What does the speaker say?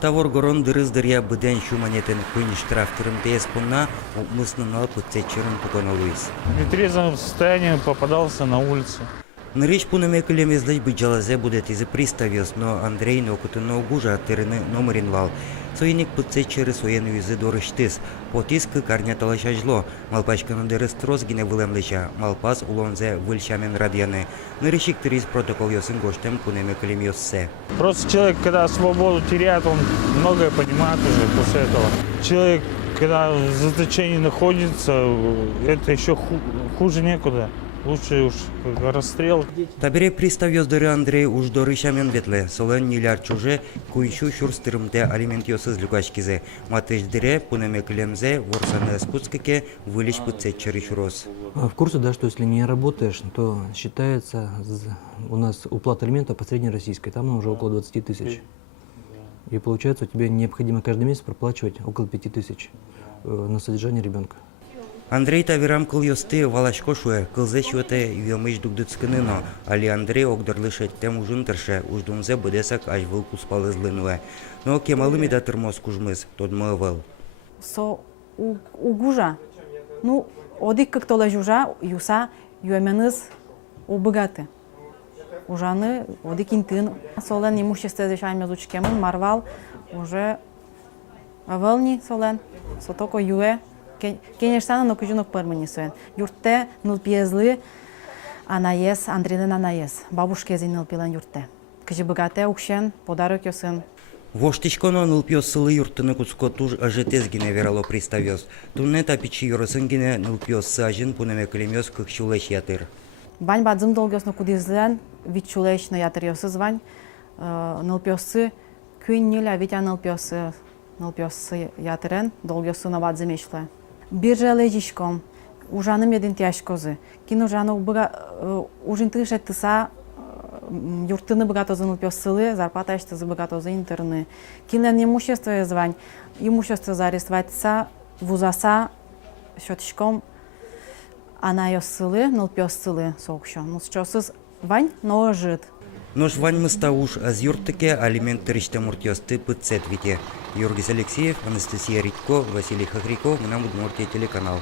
Тавор-горон дырыз-дырья быден шуманетен кույн штрафтырым тез пунна умыснынал пыцетчерын пуканолуис. В нетрезвом состоянии попадался на улице. Нырыч пунаме кылемездыч быджалазе будет из приставез, но Андрей нокутын гужа тырыны номерин вал. Соиник пыцетчеры соен юзы дорыштыз. Потискы карнятала шажло. Малпачканы дырыз трос гине вылемлыча. Малпас улонзе выльчамен радияны. Нырычик тырыз протокол йосын гоштем пунаме кылем йоссе. Просто человек, когда свободу теряет, он многое понимает уже после этого. Человек, когда в заточении находится, это еще хуже некуда. Лучше уж расстрел. Табире приставез дыры Андрей уж дорычамен ветле. Солен нилар чуже куйшу шурстырымте алимент йосыз люкачкизе. Матыш дыре пунаме кылемзе ворсаны спуцкаке вылечь пыцетчеры чурос. В курсе, да, что если не работаешь, то считается у нас уплата алиментов по среднероссийской, там уже около 20 тысяч. И получается, у тебя необходимо каждый месяц проплачивать около 5 тысяч на содержание ребенка. Андрей тавирам кыл йосты валашко шуе, кылзе шуете юемыш дугдыцкыныно, али Андрей огдырлышет тем ужынтырше, уждунзе быдесак аж выл куспалы злынуе. Но кемалыми да тырмос кужмыз, тодмы выл. Со угужа, ну, одик как тола жужа, юса, юеменыз убыгаты. Ужаны, одик интын, солен имущество зашайм язучкемын, марвал, уже вълни солен, сотоко юе, Конечно, но кujunok пърмани суен. Юрте нылпиезли анаес, Андрейден анаес. Бабушке зин нылпилен юрте. Кажи богате укшен, подарок йосын. Воштишконо нылпиос сылы юртыны куцко туж ажетез гине верало приставез. Тунне тапичи йорысын гине нылпиос сажын пунеме кылемёс кыкчулеш ятыр. Бань бадзым долгёсно кудизлен, вичулеш на ятыр йосы звань. Нылпиосы күн ниля витя нылпиосы ятырен, долгёсы на бадзым ешле. Бирже лежишком, ужаным един тяжкозы. Кин ужаны ужинты шеттыса юртыны богатозы нылпиосылы, зарплата эштызы богатозы интерны. Кинлен имущество звань, имущество зарестоваться, вузаса счетчиком анайосылы, нылпиосылы соокшо. Ну счёсыз вань, но жит. Нож вань мыстауш аз юртыке алимент тырышты муртиосты пыцет вите. Юргис Алексеев, Анастасия Ритко, Василий Хохряков, Мнамуд Муртия телеканал.